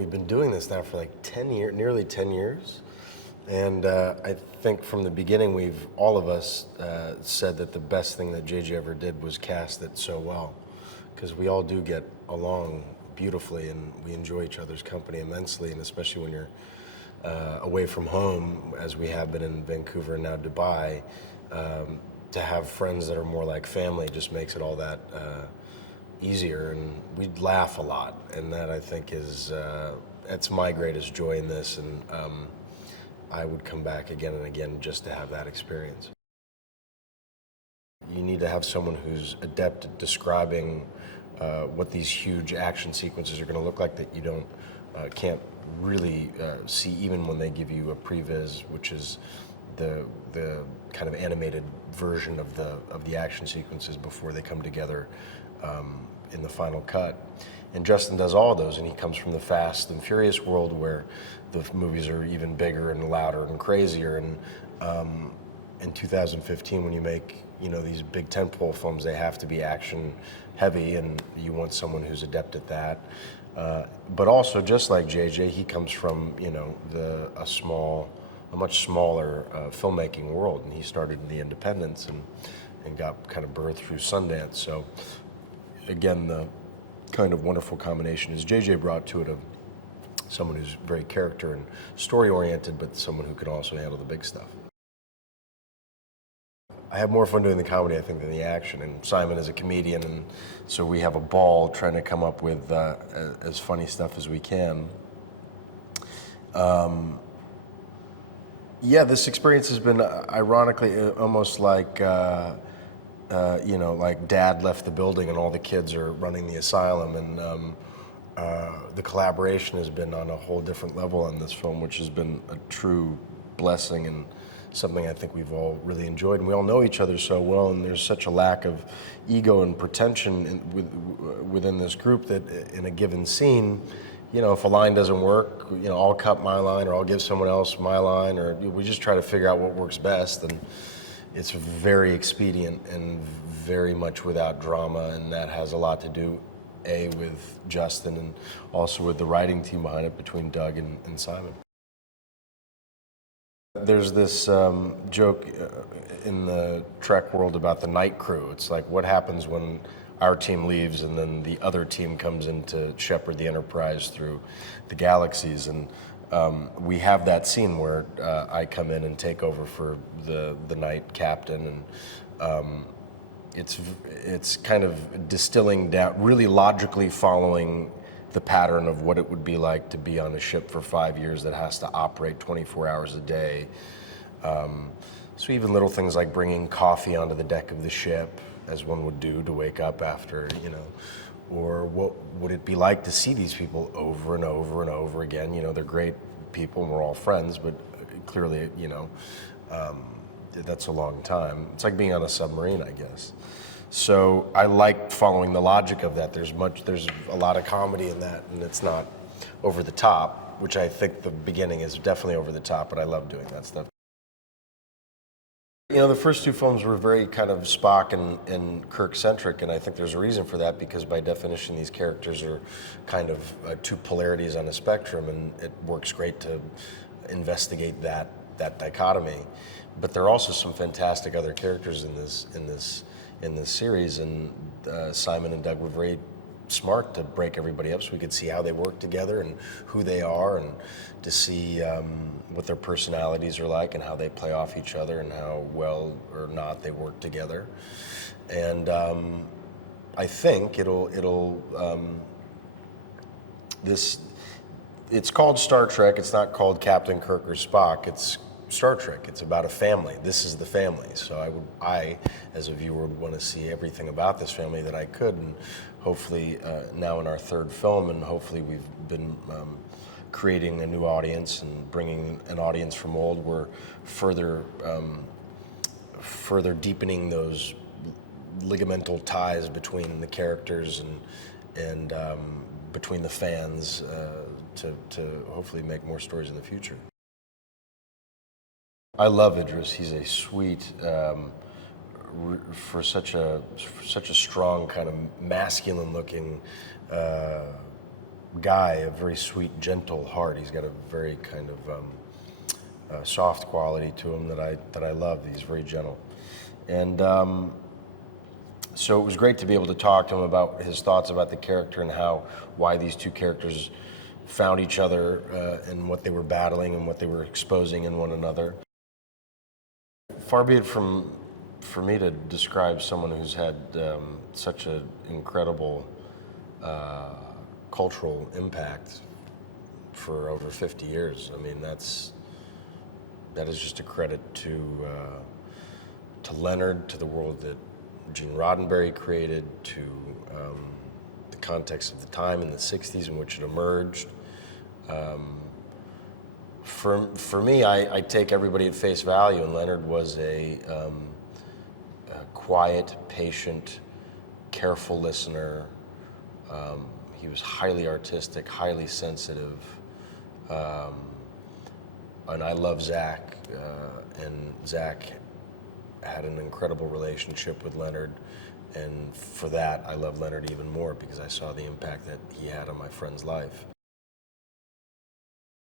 We've been doing this now for like 10 years, nearly 10 years. And I think from the beginning, all of us said that the best thing that JJ ever did was cast it so well. Because we all do get along beautifully and we enjoy each other's company immensely. And especially when you're away from home, as we have been in Vancouver and now Dubai, to have friends that are more like family just makes it all that easier, and we laugh a lot, and that I think is that's my greatest joy in this, and I would come back again and again just to have that experience. You need to have someone who's adept at describing what these huge action sequences are going to look like that you can't really see even when they give you a previs, which is the kind of animated version of the action sequences before they come together in the final cut. And Justin does all of those, and he comes from the Fast and Furious world where the movies are even bigger and louder and crazier. And in 2015, when you make these big tentpole films, they have to be action heavy, and you want someone who's adept at that. But also, just like JJ, he comes from a much smaller filmmaking world, and he started in the independents and got kind of birthed through Sundance. So again, the kind of wonderful combination is JJ brought to it someone who's very character and story oriented, but someone who can also handle the big stuff. I have more fun doing the comedy, I think, than the action. And Simon is a comedian, and so we have a ball trying to come up with as funny stuff as we can. Yeah, this experience has been ironically almost like like Dad left the building and all the kids are running the asylum, and the collaboration has been on a whole different level on this film, which has been a true blessing and something I think we've all really enjoyed. And we all know each other so well, and there's such a lack of ego and pretension within this group that in a given scene, if a line doesn't work, I'll cut my line or I'll give someone else my line, or we just try to figure out what works best. And it's very expedient and very much without drama, and that has a lot to do, with Justin and also with the writing team behind it between Doug and Simon. There's this joke in the Trek world about the night crew. It's like, what happens when our team leaves and then the other team comes in to shepherd the Enterprise through the galaxies? And we have that scene where I come in and take over for the night captain, and it's kind of distilling down, really logically following the pattern of what it would be like to be on a ship for 5 years that has to operate 24 hours a day. So even little things like bringing coffee onto the deck of the ship, as one would do to wake up after, or what would it be like to see these people over and over and over again? They're great people and we're all friends, but clearly, that's a long time. It's like being on a submarine, I guess. So I like following the logic of that. There's a lot of comedy in that, and it's not over the top, which I think the beginning is definitely over the top, but I love doing that stuff. The first two films were very kind of Spock and Kirk-centric, and I think there's a reason for that, because by definition these characters are kind of two polarities on a spectrum, and it works great to investigate that dichotomy. But there are also some fantastic other characters in this series, and Simon and Doug were very smart to break everybody up so we could see how they work together and who they are, and to see what their personalities are like and how they play off each other and how well or not they work together. And I think it's called Star Trek. It's not called Captain Kirk or Spock. It's Star Trek. It's about a family. This is the family. So I, as a viewer, would want to see everything about this family that I could, and hopefully now in our third film, and hopefully we've been creating a new audience and bringing an audience from old. We're further deepening those ligamental ties between the characters and between the fans to hopefully make more stories in the future. I love Idris. He's a sweet, for such a strong kind of masculine-looking guy, a very sweet, gentle heart. He's got a very kind of soft quality to him that I love. He's very gentle, and so it was great to be able to talk to him about his thoughts about the character and why these two characters found each other and what they were battling and what they were exposing in one another. Far be it for me to describe someone who's had such an incredible cultural impact for over 50 years. I mean, that is just a credit to Leonard, to the world that Gene Roddenberry created, to the context of the time in the 60s in which it emerged. For me, I take everybody at face value, and Leonard was a quiet, patient, careful listener. He was highly artistic, highly sensitive. And I love Zach, and Zach had an incredible relationship with Leonard, and for that I love Leonard even more because I saw the impact that he had on my friend's life.